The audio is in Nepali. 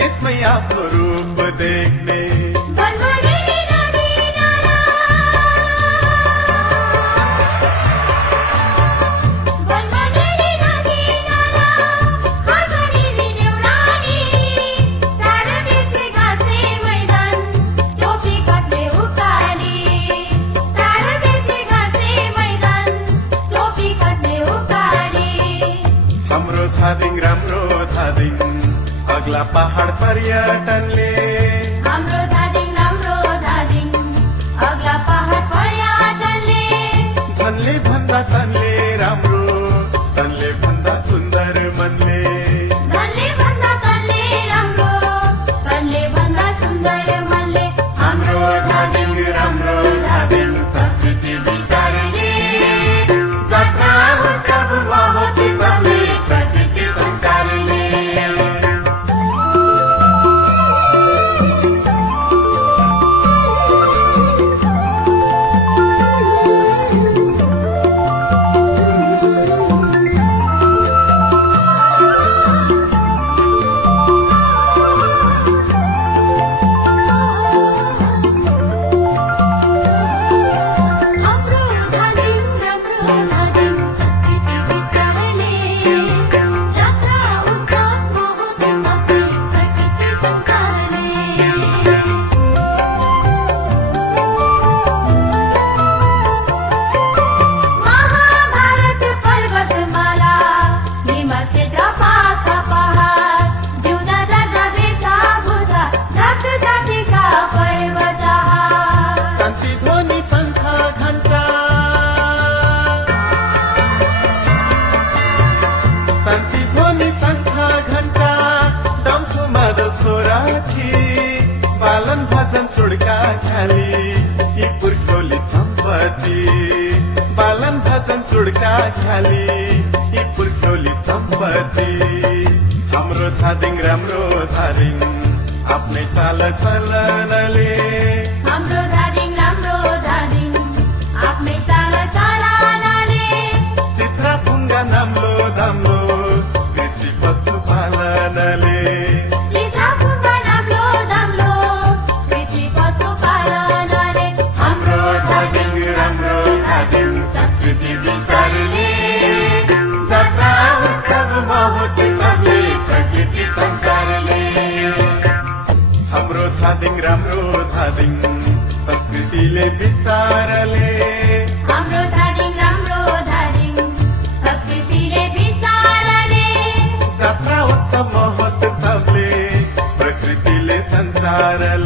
त्यसमै आफ्नो रूप देख्ने हाम्रो धादिङ राम्रो धादिङ अग्ला पहाड पर्यटनले हाम्रो धादिङ राम्रो धादिङ अग्ला पहाड पर्यटनले धनले भन्दा तनले राम्रो तनले भन्दा सुन्दर मनले धनले भन्दा तनले राम्रो तनले भन्दा सुन्दर मनले हाम्रो धादिङ राम्रो धादिङ संस्कृति विचारले जात्रा उत्सव महोत्सवले प्रकृति संस्कारले बालन भजन सुड़का खाली यी पुर्खोली सम्पत्ति बालन भजन सुड़का खाली यी पुर्खोली सम्पत्ति हाम्रो धादिङ राम्रो धादिङ आफ्नै चाल चलनले हाम्रो धादिङ राम्रो धादिङ आफ्नै चाल चलनले चित्रा पुङ्गा नाम्लो दाम्लो कृषि पशुपालनले संस्कृति विचारले जात्रा उत्सव महोत्सवले प्रकृति संस्कारले हाम्रो धादिङ राम्रो धादिङ संस्कृतिले विचारले हाम्रो धादिङ राम्रो धादिङ संस्कृतिले विचारले जात्रा उत्सव महोत्सवले प्रकृतिले संसारले